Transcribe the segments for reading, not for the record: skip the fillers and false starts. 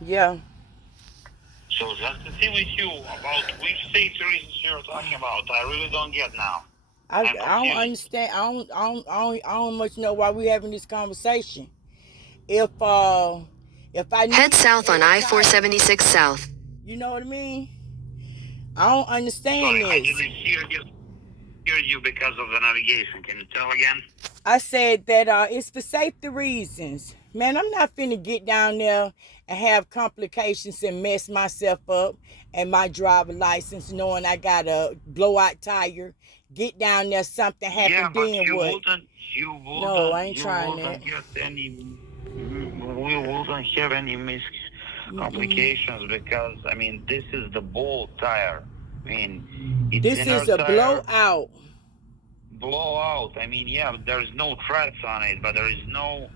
Yeah. So just to see with you about which safety reasons you're talking about, I really don't get now. I'm I don't confused. understand. I don't much know why we having this conversation. If if I Head need south on a tire, I-476 South. you know what I mean? I don't Sorry, understand I this. didn't hear you because of the navigation. Can you tell again? I said that it's for safety reasons. Man, I'm not finna get down there and have complications and mess myself up and my driver license knowing I got a blowout tire. Get down there, something Yeah, happen, but then what? No, I ain't you trying that. wouldn't get any, we wouldn't have any Mm-mm. complications because, I mean, this is the bolt tire. I mean, it's This inner is a tire, blowout. blowout. I mean, yeah, there's no threats on it, but there is no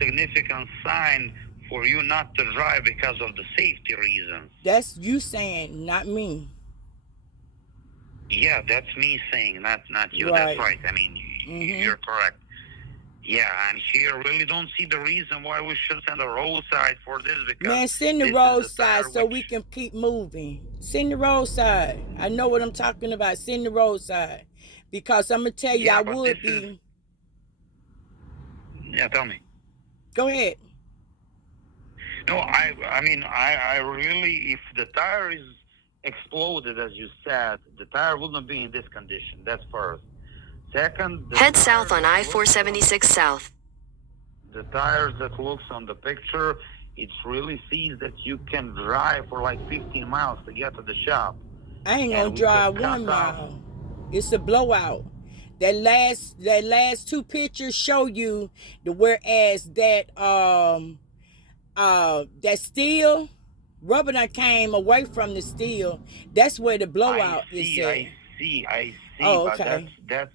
significant sign for you not to drive because of the safety reasons. That's you saying, not me. Yeah, that's me saying, not you. That's Right. right. I mean, Mm-hmm. you're correct. Yeah, and here really don't see the reason why we should send a roadside for this because Man, send the this is the roadside tire so we which. can keep moving. Send the roadside. I know what I'm talking about. Send the roadside. Because I'm going to tell you, I Yeah, but this would is. be. Yeah, tell me. Go ahead. No, I mean, I really, if the tire is exploded, as you said, the tire wouldn't be in this condition. That's first. Second, Head south on I-476 South. the tires that looks on the picture, it really sees that you can drive for like 15 miles to get to the shop, I ain't going and to we could drive cut 1 off. mile. It's a blowout. That last two pictures show you the whereas that steel rubber that came away from the steel. That's where the I blowout is see, at. I see, Oh, but okay. that's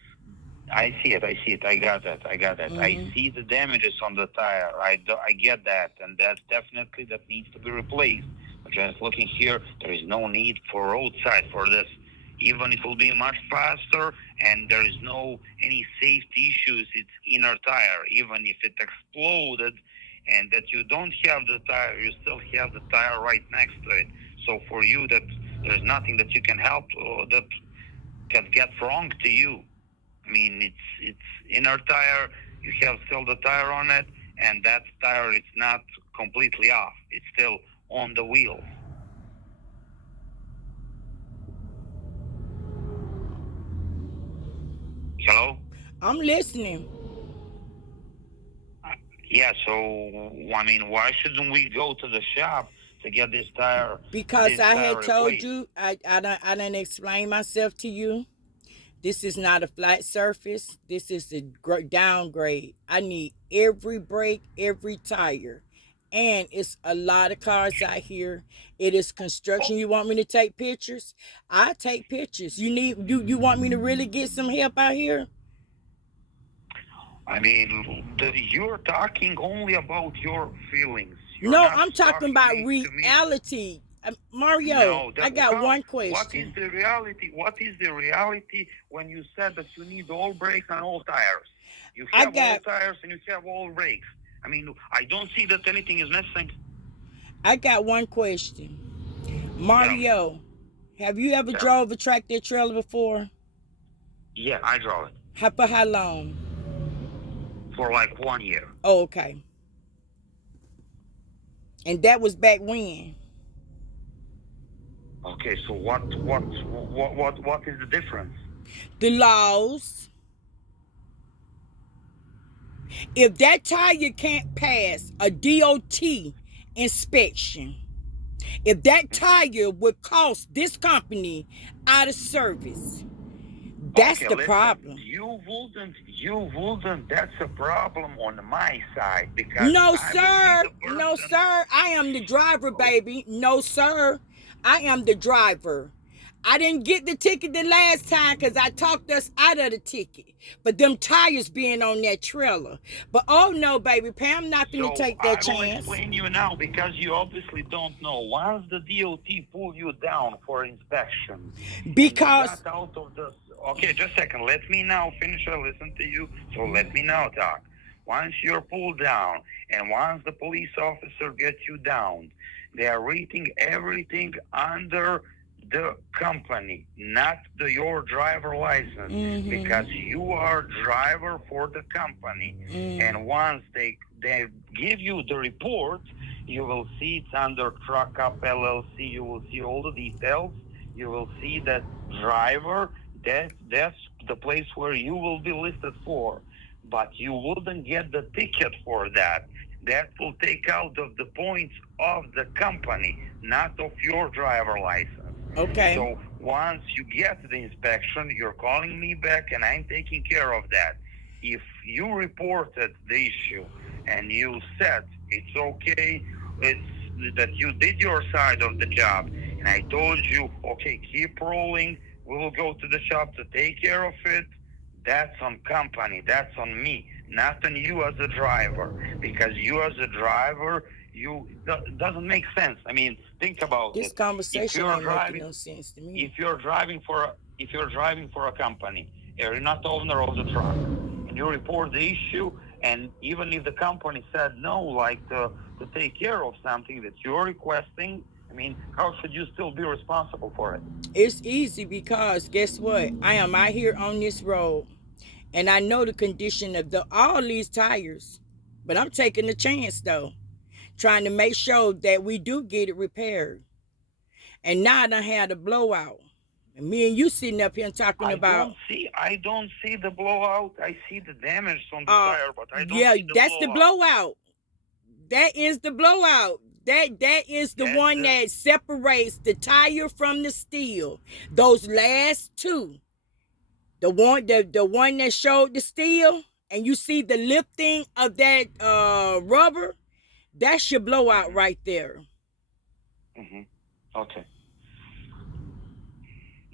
I see it. I got that. I got that. I Mm-hmm. see the damages on the tire. I get that, and that's definitely that needs to be replaced. But just looking here, there is no need for roadside for this. Even it will be much faster, and there is no any safety issues. It's inner tire. Even if it exploded, and that you don't have the tire, you still have the tire right next to it. So for you, that there's nothing that you can help that can get wrong to you. I mean, it's inner tire. You have still the tire on it, and that tire is not completely off. It's still on the wheels. Hello? I'm listening. Yeah. So I mean, why shouldn't we go to the shop to get Because this I tire had told replaced? you, I didn't explain myself to you. This is not a flat surface. This is a downgrade. I need every brake, every tire. And it's a lot of cars out here. It is construction. You want me to take pictures? I take pictures. You want me to really get some help out here? I mean, you're talking only about your feelings. You're No, not I'm talking talking about me to me. reality. Mario, No, I that got how? one What is question. the reality? What is the reality when you said that you need all brakes and all tires? You I have all got tires and you have all brakes. I mean, I don't see that anything is missing. I got one question. Tell me, Mario, have you ever tell me. drove a tractor trailer before? Yeah, I drove it For how long? for like 1 year. Oh, okay. And that was back when. Okay, so what is the difference? The laws. If that tire can't pass a DOT inspection, if that Hmm. tire would cost this company out of service, that's Okay, the listen, problem. you wouldn't. That's a problem on my side because No, I will be sir. the No, person. sir. I am the driver, Oh, baby. No, sir. I am the driver. I didn't get the ticket the last time because I talked us out of the ticket. But them tires being on that trailer. But oh no, baby, Pam, I'm not gonna so take that I will chance. explain you now because you obviously don't know. Once the DOT pulled you down for inspection and you Because got out of the. Okay, just a second. Let me now finish. I listen to you. So let me now talk. Once you're pulled down And once the police officer gets you down, they are rating everything under the company, not your driver license, because you are driver for the company. And once they give you the report, you will see it's under Truck Up LLC. You will see all the details. You will see that driver. That's the place where you will be listed for, but you wouldn't get the ticket for that. That will take out of the points of the company, not of your driver license. Okay. So once you get the inspection, you're calling me back and I'm taking care of that. If you reported the issue and you said it's okay, it's that you did your side of the job, and I told you, okay, keep rolling, we will go to the shop to take care of it, that's on company, that's on me, not on you as a driver. Because you as a driver, it doesn't make sense. I mean, think about This it. conversation ain't making no sense to me. If you're driving for a company, you're not the owner of the truck, and you report the issue, and even if the company said no, like to take care of something that you're requesting, I mean, how should you still be responsible for it? It's easy because guess what? I am out here on this road and I know the condition of all these tires. But I'm taking the chance though, trying to make sure that we do get it repaired. And now I done had a blowout. And me and you sitting up here talking about I don't see the blowout. I see the damage on the tire, but I don't see the that's blowout. the blowout. That is the blowout. That is the one that separates the tire from the steel. Those last two. The one that showed the steel, and you see the lifting of that rubber, that's your blowout right there. Okay.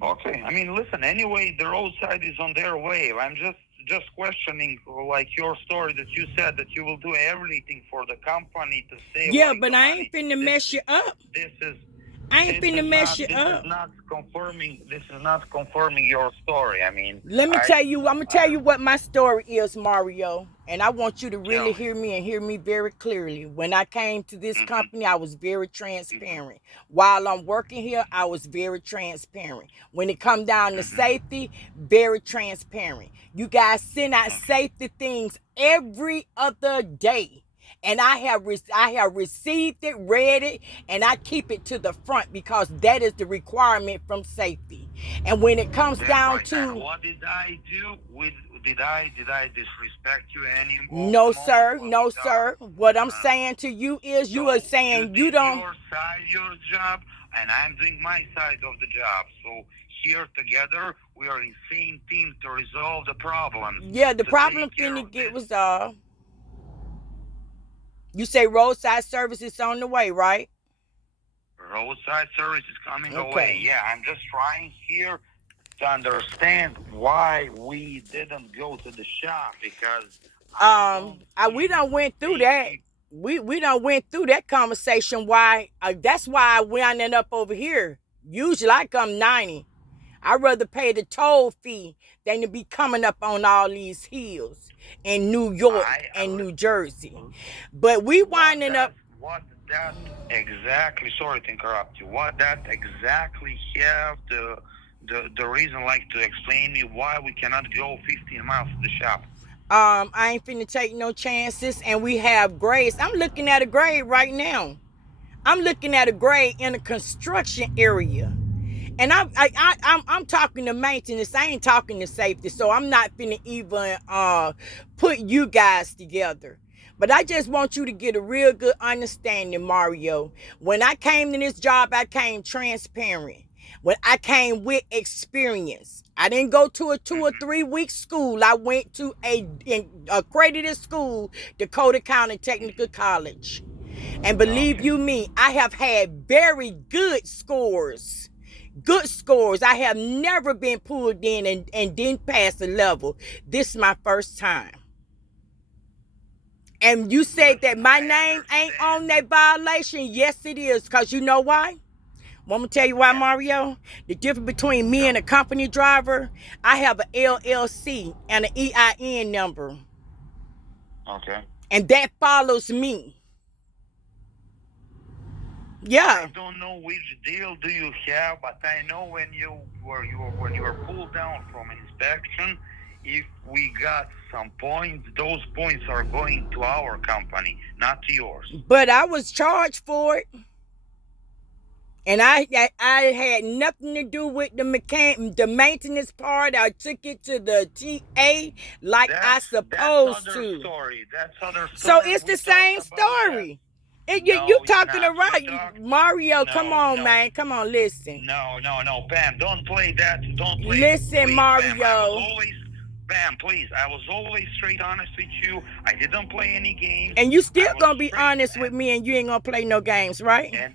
Okay. I mean, listen. Anyway, the roadside is on their way. I'm just questioning, like your story that you said that you will do everything for the company to save. Yeah, but I ain't finna mess you up. I ain't finna mess you up. This is not confirming your story. I mean, I'm gonna tell you what my story is, Mario. And I want you to really hear me and hear me very clearly. When I came to this company, I was very transparent. While I'm working here, I was very transparent. When it come down to safety, very transparent. You guys send out safety things every other day. And I have received it, read it, and I keep it to the front because that is the requirement from safety. And when it comes down to and what did I do? Did I disrespect you anymore? No, sir. No, sir. What I'm saying to you is you are saying you don't. Your job, and I'm doing my side of the job. So here together, we are in the same team to resolve the problem. Yeah, the problem finna get resolved. You say roadside service is on the way, right? Roadside service is coming away. Yeah, I'm just trying here to understand why we didn't go to the shop, because we done went through that. We done went through that conversation. Why? That's why I wound up over here. Usually I come 90. I'd rather pay the toll fee than to be coming up on all these hills in New York and New Jersey. But we winding up. What that exactly? Sorry to interrupt you. What that exactly have the reason, like, to explain me why we cannot go 15 miles to the shop? I ain't finna take no chances, and we have grades. I'm looking at a grade right now. I'm looking at a grade in a construction area. And I'm talking to maintenance. I ain't talking to safety. So I'm not finna even put you guys together. But I just want you to get a real good understanding, Mario. When I came to this job, I came transparent. When I came with experience. I didn't go to a 2 or 3 week school. I went to an accredited school, Dakota County Technical College. And believe you me, I have had very good scores. Good scores. I have never been pulled in and didn't pass the level. This is my first time. And you said that my name ain't on that violation. Yes, it is. Because you know why? Well, I'm going to tell you why, Mario. The difference between me and a company driver, I have an LLC and an EIN number. Okay. And that follows me. Yeah. I don't know which deal do you have, but I know when you were pulled down from inspection, if we got some points, those points are going to our company, not to yours. But I was charged for it. And I had nothing to do with the maintenance part. I took it to the TA like I supposed that's to. story. That's other story. So it's the same story. You talking around, Mario? No, come on, no. man. Come on, listen. No, Pam, don't play that. Don't play. Listen, please, Mario. Pam, please. I was always straight honest with you. I didn't play any games. And you still gonna be honest with me, and you ain't gonna play no games, right? And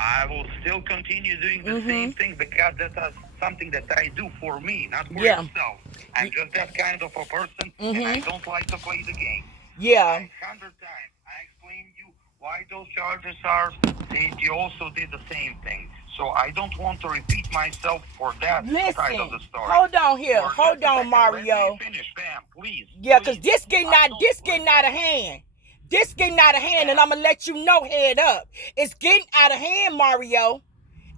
I will still continue doing the same thing because that's something that I do for me, not for yourself. I'm just that kind of a person, and I don't like to play the game. Yeah. 100 times I explained you why those charges are. You also did the same thing. So I don't want to repeat myself for that side of the story. Hold on here. Hold on, Mario. Let me finish, Pam, please. Yeah, because this getting out of hand. This getting out of hand, and I'm going to let you know head up. It's getting out of hand, Mario.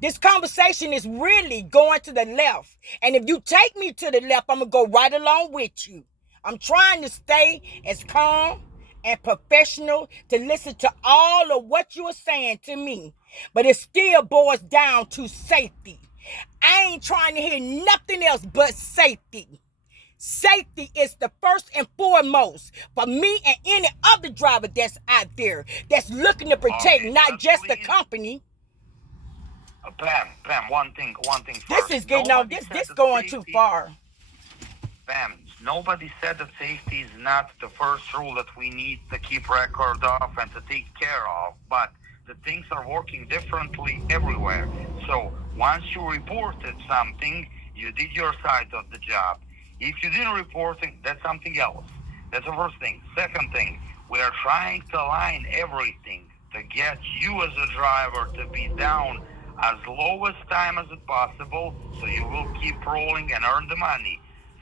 This conversation is really going to the left. And if you take me to the left, I'm going to go right along with you. I'm trying to stay as calm and professional to listen to all of what you are saying to me. But it still boils down to safety. I ain't trying to hear nothing else but safety. Safety is the first and foremost for me and any other driver that's out there that's looking to protect not just the company. Pam, one thing first. This is getting on. This going too far. Pam, nobody said that safety is not the first rule that we need to keep record of and to take care of, but the things are working differently everywhere. So once you reported something, you did your side of the job. If you didn't report it, that's something else. That's the first thing. Second thing, we are trying to align everything to get you as a driver to be down as low as time as it possible, so you will keep rolling and earn the money.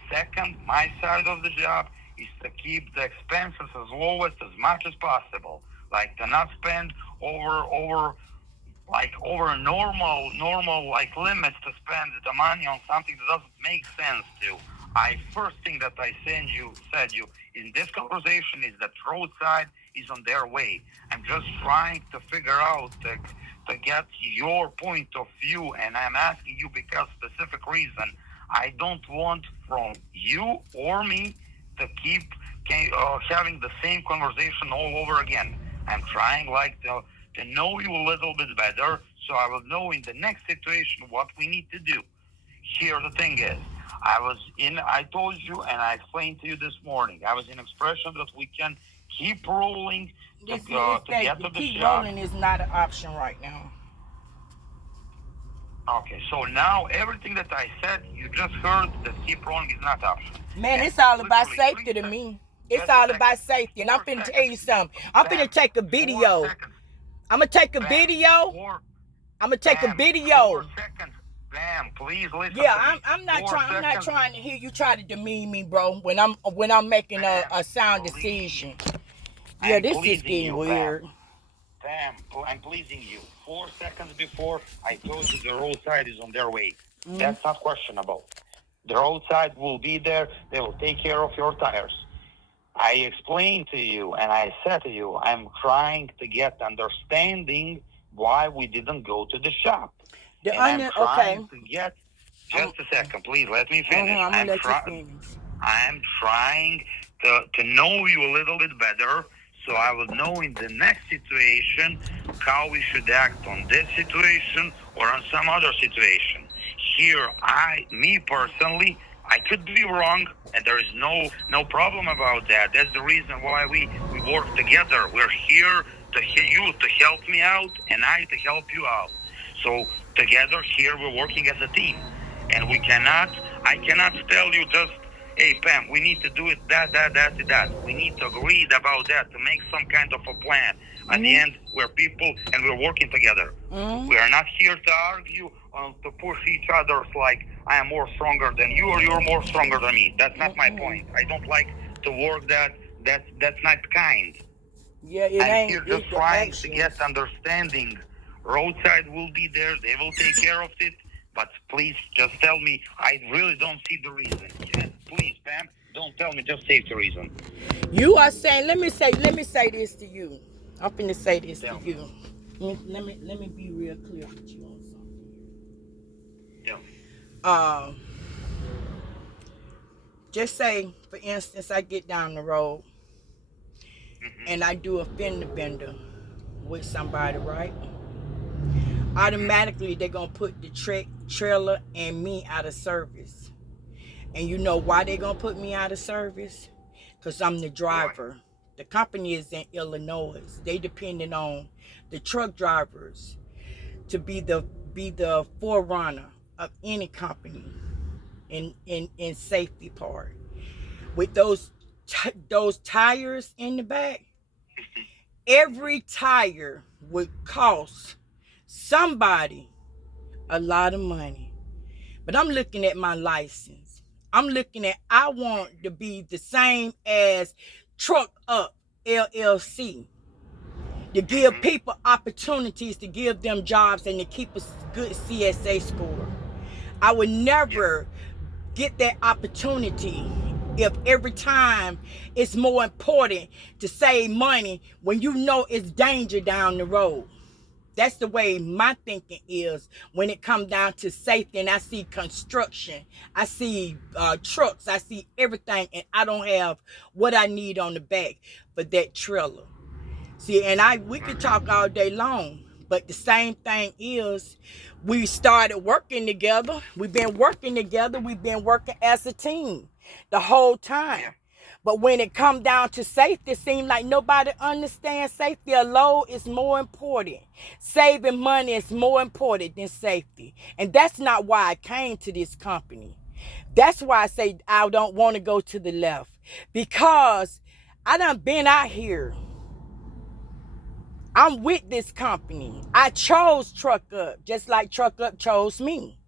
Second, my side of the job is to keep the expenses as low as much as possible, like to not spend over normal like limits to spend the money on something that doesn't make sense to. First thing that I said you in this conversation is that roadside is on their way. I'm just trying to figure out to get your point of view, and I'm asking you because specific reason. I don't want from you or me to keep having the same conversation all over again. I'm trying to know you a little bit better, so I will know in the next situation what we need to do. Here the thing is, I told you and I explained to you this morning, I was in expression that we can keep rolling to get to the job. Keep rolling is not an option right now. Okay, so now everything that I said, you just heard that keep rolling is not an option. Man, it's all about safety to me. It's all about safety, and I'm finna tell you something. I'm finna take a video. I'm gonna take a video. I'm gonna take a video. 4 seconds. Bam, please listen. Yeah, I'm not trying to hear you try to demean me, bro. When I'm making a sound decision. Yeah, this is getting weird. Bam, I'm pleasing you. 4 seconds before I told you the roadside is on their way. That's not questionable. The roadside will be there. They will take care of your tires. I explained to you and I said to you, I'm trying to get understanding why we didn't go to the shop. I'm trying to get, just a second, please, let me finish. I'm trying to know you a little bit better, so I will know in the next situation how we should act on this situation or on some other situation. Here, me personally, I could be wrong, and there is no problem about that. That's the reason why we work together. We're here to you to help me out, and I to help you out. So together here we're working as a team, and I cannot tell you just, hey Pam, we need to do it that. We need to agree about that to make some kind of a plan. At the end, we're people and we're working together. We are not here to argue to push each other like I am more stronger than you or you're more stronger than me. That's not my point. I don't like to work that That's not kind. Yeah, it I'm ain't here just it, the trying to actions. get understanding. Roadside will be there. They will take care of it. But please just tell me. I really don't see the reason. And please, Pam, don't tell me. Just say the reason. You are saying, let me say this to you. I'm finna say this to Tell me. you. Let me be real clear with you on Tell me. something. Just say, for instance, I get down the road and I do a fender bender with somebody, right? Automatically they're gonna put the trailer and me out of service. And you know why they're gonna put me out of service? Because I'm the Why? driver. The company is in Illinois. They depending on the truck drivers to be the forerunner of any company in safety part. With those tires in the back, every tire would cost somebody a lot of money. But I'm looking at my license. I'm looking at, I want to be the same as Up LLC, to give people opportunities, to give them jobs, and to keep a good CSA score. I would Yeah. never get that opportunity if every time it's more important to save money when you know it's danger down the road. That's the way my thinking is when it comes down to safety. And I see construction, I see trucks, I see everything, and I don't have what I need on the back for that trailer. See, and we could talk all day long, but the same thing is, we started working together. We've been working together. We've been working as a team the whole time. Yeah. But when it come down to safety, it seems like nobody understands safety. A load is more important. Saving money is more important than safety. And that's not why I came to this company. That's why I say I don't want to go to the left. Because I done been out here. I'm with this company. I chose Truck Up, just like Truck Up chose me.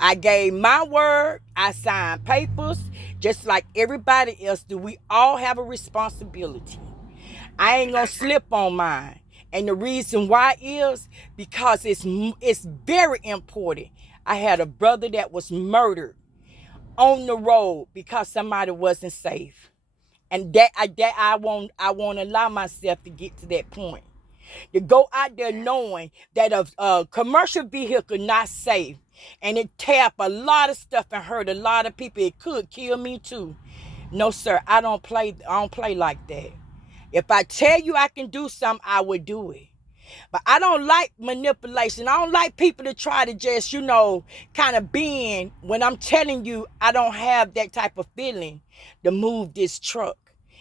I gave my word. I signed papers, just like everybody else do. We all have a responsibility. I ain't gonna That's right. slip on mine. And the reason why is because it's very important. I had a brother that was murdered on the road because somebody wasn't safe. And I won't allow myself to get to that point. To go out there knowing that a commercial vehicle not safe, and it tear up a lot of stuff and hurt a lot of people. It could kill me too. No, sir, I don't play like that. If I tell you I can do something, I would do it. But I don't like manipulation. I don't like people to try to just, kind of bend when I'm telling you I don't have that type of feeling to move this truck.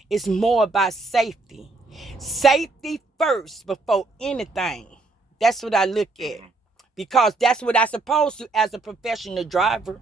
It's more about safety. Safety first before anything. That's what I look at. Because that's what I supposed to as a professional driver.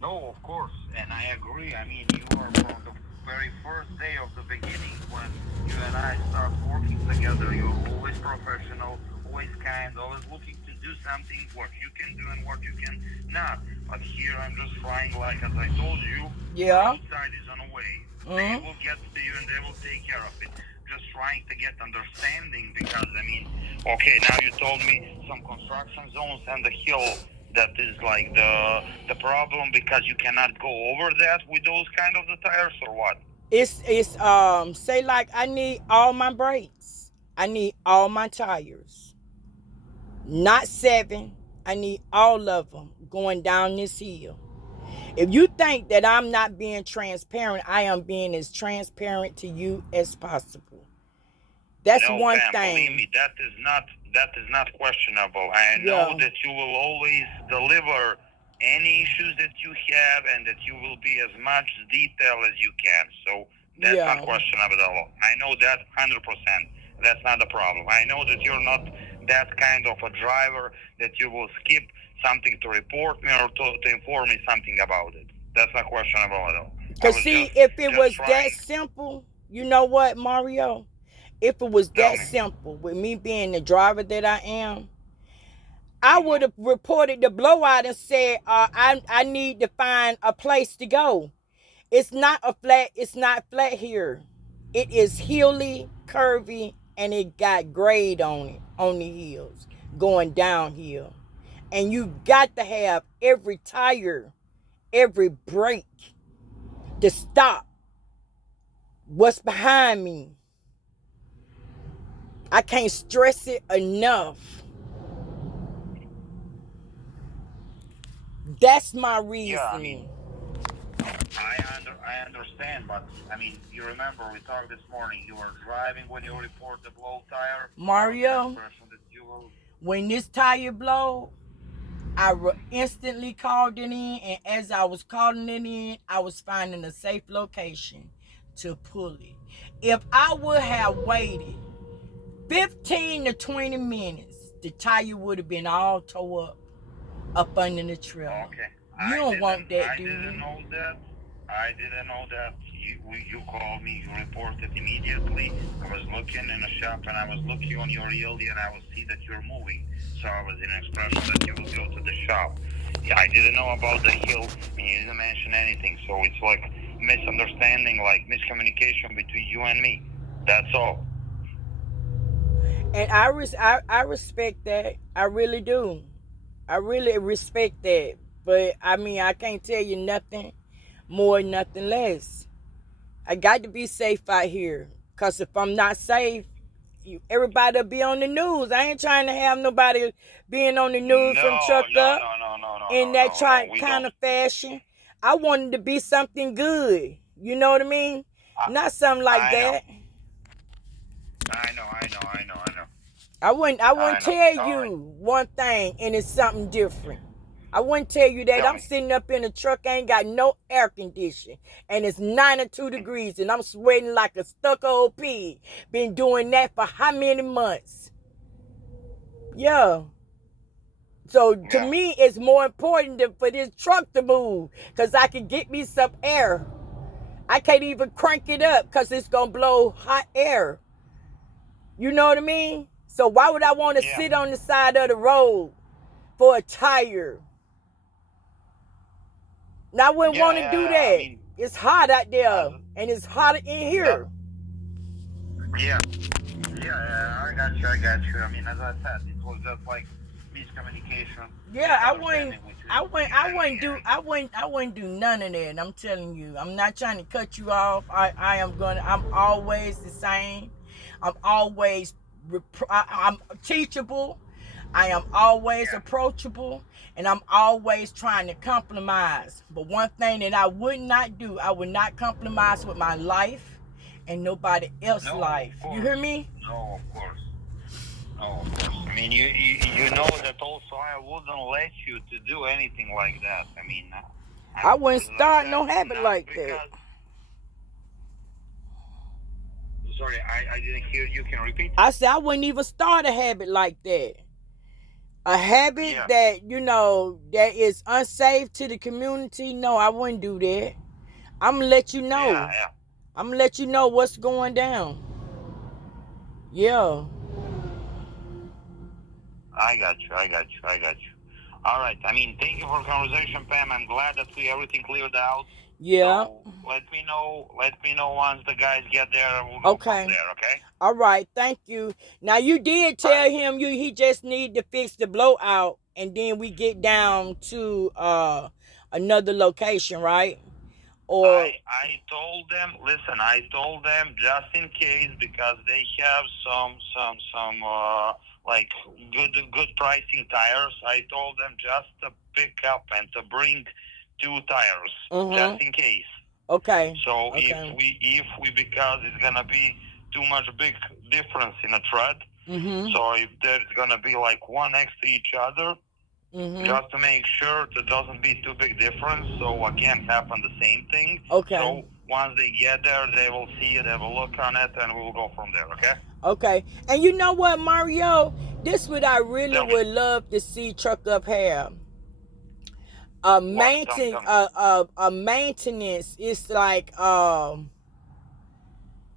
No, of course, and I agree. I mean, you are from the very first day of the beginning when you and I start working together. You're always professional, always kind, always looking to do something what you can do and what you can not. But here I'm just trying, like as I told you, Yeah. roadside is on the way. They Mm-hmm. will get to you and they will take care of it. Just trying to get understanding because I mean, okay, now you told me some construction zones and the hill that is like the problem because you cannot go over that with those kind of the tires or what? It's say like I need all my brakes. I need all my tires. Not 7. I need all of them going down this hill. If you think that I'm not being transparent, I am being as transparent to you as possible. That's No, one Pam, believe thing. me, that is not questionable. I know Yeah. that you will always deliver any issues that you have and that you will be as much detail as you can. So that's not Yeah. questionable at all. I know that 100%. That's not a problem. I know that you're not that kind of a driver that you will skip something to report me or to inform me something about it. That's not questionable at all. I Cause was see, just if it just was that trying. simple, you know what, Mario? If it was Tell that me. simple, with me being the driver that I am, I would Mhm. have reported the blowout and said, I need to find a place to go. It's not flat here. It is hilly, curvy, and it got grade on it, on the hills, going downhill. And you got to have every tire, every brake to stop what's behind me. I can't stress it enough. That's my Yeah, I mean, reasoning. I understand, but I mean, you remember we talked this morning. You were driving when you report the blow tire. Mario, That you will. when this tire blow, I instantly called it in, and as I was calling it in, I was finding a safe location to pull it. If I would have waited 15 to 20 minutes, the tire would have been all tore up under the trailer. Okay. You don't want that, do I didn't you? know that. I didn't know that. You called me. You reported immediately. I was looking in the shop, and I was looking on your ELD, and I will see that you're moving. So I was in expression that you will go to the shop. Yeah, I didn't know about the hill. I mean, you didn't mention anything. So it's like misunderstanding, like miscommunication between you and me. That's all. And I respect that. I really do. I really respect that. But I mean, I can't tell you nothing more, nothing less. I got to be safe out here. Because if I'm not safe, everybody will be on the news. I ain't trying to have nobody being on the news from No, truck no, up no, no, no, no, in no, that no, no. We kind don't. of fashion. I wanted to be something good. You know what I mean? I, Not something like I know. that. I know. I know. I know. I know. I wouldn't I know. tell All right. you one thing and it's something different. I wouldn't tell you that Tell I'm me. sitting up in a truck, ain't got no air conditioning, and it's 92 degrees, and I'm sweating like a stuck old pig. Been doing that for how many months? Yeah. So to Yeah. me, it's more important for this truck to move, because I can get me some air. I can't even crank it up because it's going to blow hot air. You know what I mean? So why would I want to Yeah. sit on the side of the road for a tire? And I wouldn't Yeah. want to Yeah. do Yeah. I that. mean, It's hot out as there, and it's hotter in that. here. Yeah. Yeah. Yeah. I got you. I got you. I mean, as I said, it was just like miscommunication, Yeah, misunderstanding between you and me. I wouldn't do none of that. I'm telling you, I'm not trying to cut you off. I'm always the same. I'm always, I'm teachable. I am always Yeah. approachable, and I'm always trying to compromise. But one thing that I would not do, I would not compromise with my life and nobody else's No, life. of You course. hear me? No, of course. No, of course. I mean, you know that also I wouldn't let you to do anything like that. I mean, I wouldn't like start that, no habit not like that. because. Sorry, I didn't hear you. Can you repeat? I said I wouldn't even start a habit like that. A habit Yeah. that, that is unsafe to the community. No, I wouldn't do that. I'm gonna let you Yeah. know. Yeah. I'm gonna let you know what's going down. Yeah. I got you. I got you. I got you. All right. I mean, thank you for the conversation, Pam. I'm glad that we everything cleared out. Yeah. So let me know. Let me know once the guys get there, and we'll go from Okay. there. Okay. All right. Thank you. Now you did All tell right. him he just need to fix the blowout, and then we get down to another location, right? Or I told them. Listen, I told them just in case because they have some like good pricing tires. I told them just to pick up and to bring two tires just in case. okay. So Okay. if we because it's gonna be too much big difference in a tread. Mhm. So if there's gonna be like one next to each other, Mhm. just to make sure it doesn't be too big difference, so again happen the same thing. Okay. So once they get there, they will see it, have a look on it, and we will go from there. Okay. Okay. And you know what, Mario? This what I really Tell me. would love to see Truck Up have. What? Tell me. A maintenance is like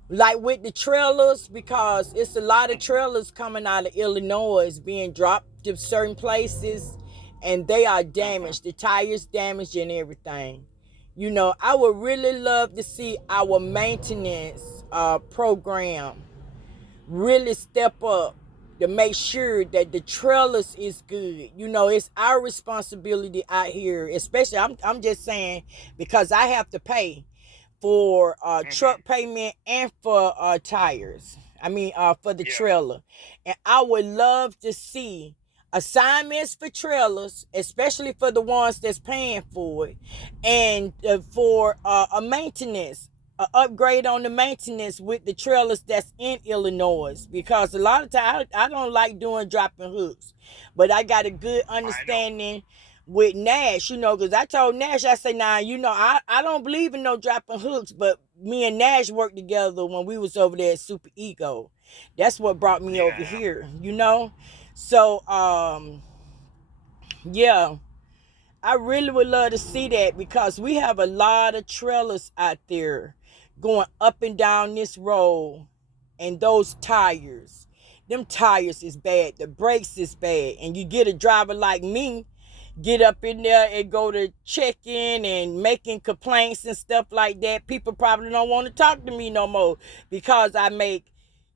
with the trailers, because it's a lot of trailers coming out of Illinois being dropped to certain places, and they are damaged. The tires damaged and everything. I would really love to see our maintenance program really step up to make sure that the trailers is good. It's our responsibility out here, especially I'm just saying because I have to pay for Hmm. truck payment and for tires. I mean, for the Yeah. trailer. And I would love to see assignments for trailers, especially for the ones that's paying for it, and for a maintenance, a upgrade on the maintenance with the trailers that's in Illinois. Because a lot of times I don't like doing dropping hooks, but I got a good I know. understanding with Nash, because I told Nash, I say, nah, I don't believe in no dropping hooks, but me and Nash worked together when we was over there at Super Ego. That's what brought me over Yeah. here. So, yeah, I really would love to see that because we have a lot of trailers out there going up and down this road, and those tires, them tires is bad, the brakes is bad, and you get a driver like me get up in there and go to check-in and making complaints and stuff like that. People probably don't want to talk to me no more because I make,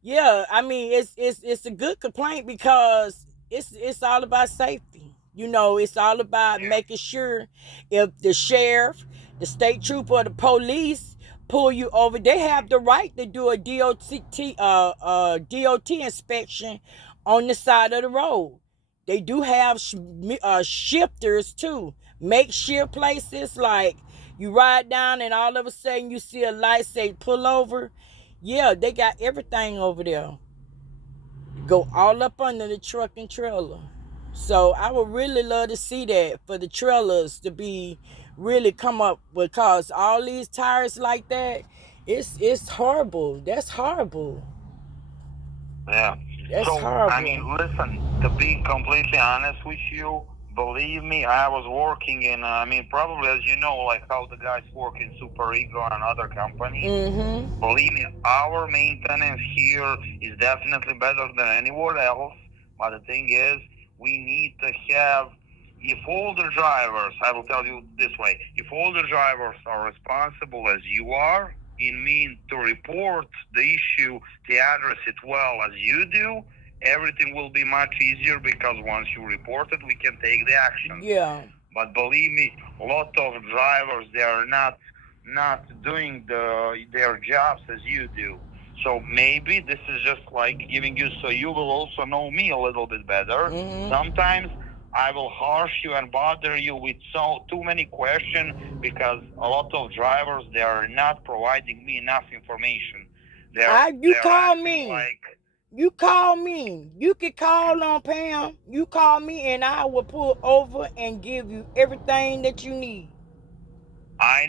yeah, I mean, it's a good complaint because it's all about safety. It's all about Yeah. making sure if the sheriff, the state trooper, or the police pull you over, they have the right to do a DOT inspection on the side of the road. They do have shifters too, makeshift places like you ride down and all of a sudden you see a light say pull over. Yeah, they got everything over there. Go all up under the truck and trailer. So I would really love to see that for the trailers to be really come up because all these tires like that, it's horrible. That's horrible. Yeah. That's So, I mean, horrible. listen, to be completely honest with you, believe me, I was working in, I mean, probably as you know, like how the guys work in Super Ego and other companies. Mm-hmm. Believe me, our maintenance here is definitely better than anywhere else. But the thing is, we need to have, if all the drivers, I will tell you this way, if all the drivers are responsible as you are, in mean to report the issue, to address it well as you do, everything will be much easier because once you report it, we can take the actions. Yeah. But believe me, a lot of drivers they are not doing their jobs as you do. So maybe this is just like giving you so you will also know me a little bit better. Mm-hmm. Sometimes I will harsh you and bother you with so too many questions because a lot of drivers they are not providing me enough information. You They're call acting me. like You call me. You can call on Pam. You call me and I will pull over and give you everything that you need. I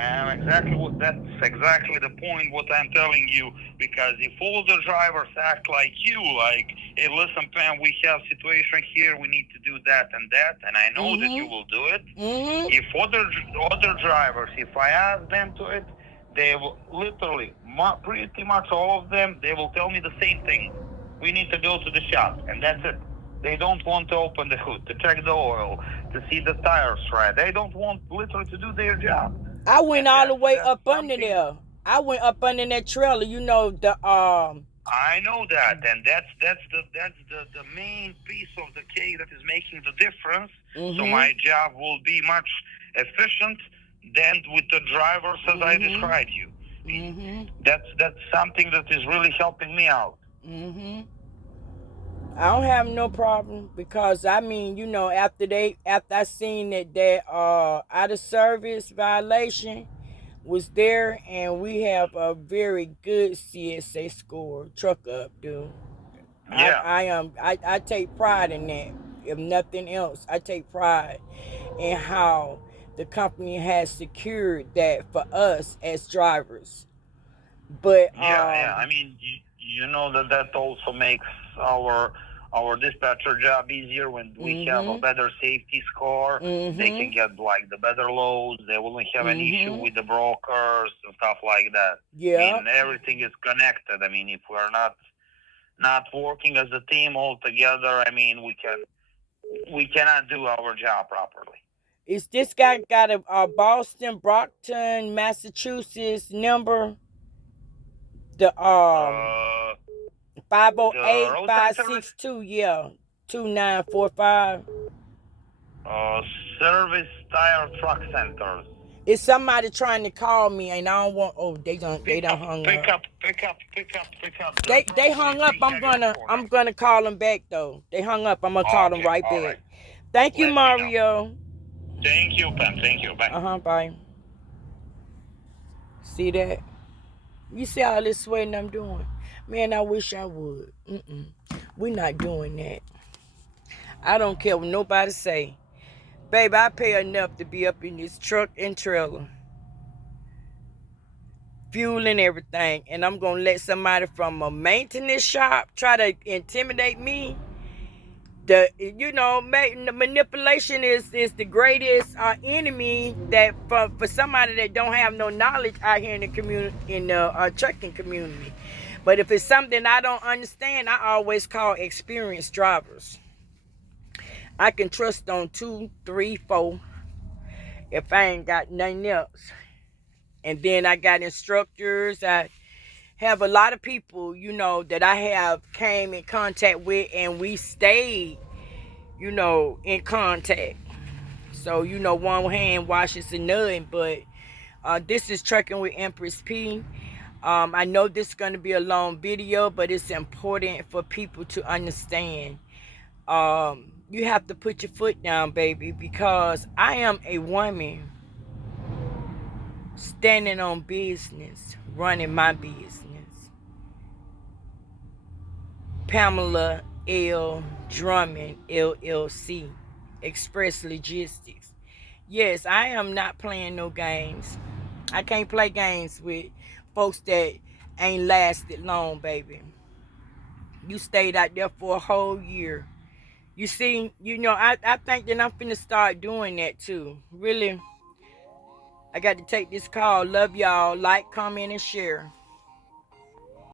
am exactly what that's exactly the point what I'm telling you. Because if all the drivers act like you, like, hey, listen, Pam, we have situation here, we need to do that, and I know that you Mm-hmm. will do it. Mm-hmm. If other drivers, if I ask them to it, they will literally, pretty much all of them, they will tell me the same thing. We need to go to the shop, and that's it. They don't want to open the hood, to check the oil, to see the tires right. They don't want literally to do their job, I went and all the way that's up under something. there. I went up under that trailer. The I know that, and that's the main piece of the cake that is making the difference. So mm-hmm. my job will be much efficient than with the drivers as I Mm-hmm. described you. Mm-hmm. That's something that is really helping me out. Mm-hmm. I don't have no problem because I mean, after I seen that out of service violation was there, and we have a very good CSA score. Truck up, dude. Yeah, I take pride in that. If nothing else, I take pride in how the company has secured that for us as drivers. But yeah. I mean, you know that also makes our our dispatcher job easier when we have a mhm. better safety score. They can Mhm. get like the better loads. They won't have an issue Mhm. with the brokers and stuff like that. I Yeah. mean, everything is connected. I mean, if we're not working as a team all together, I mean, we cannot do our job properly. Is this guy got a Boston, Brockton, Massachusetts number? The The roadside service? 508-562, yeah. 2945. Service tire truck centers. It's somebody trying to call me and I don't want they Pick done up, hung pick up. up, pick up, pick up, pick up. They hung up. I'm gonna call them back though. They hung up. I'm gonna call them right back. Right. Thank you, Let me know. Mario. Thank you, Pam. Thank you. Bye. Bye. See that? You see all this sweating I'm doing? Man, I wish I would. We're not doing that. I don't care what nobody say. Babe, I pay enough to be up in this truck and trailer. Fuel and everything. And I'm going to let somebody from a maintenance shop try to intimidate me. Manipulation is the greatest enemy that for somebody that don't have no knowledge out here in the community, in the trucking community. But if it's something I don't understand, I always call experienced drivers. I can trust on 2, 3, 4 if I ain't got nothing else. And then I got instructors. I have a lot of people, that I have came in contact with, and we stayed, in contact. So, one hand washes another. But this is Trucking with Empress P. I know this is going to be a long video, but it's important for people to understand. You have to put your foot down, baby, because I am a woman standing on business, running my business. Pamela L. Drummond, LLC, Express Logistics. Yes, I am not playing no games. I can't play games with folks that ain't lasted long, baby. You stayed out there for a whole year. You see, I think that I'm finna start doing that too. Really, I got to take this call. Love y'all. Like, comment, and share.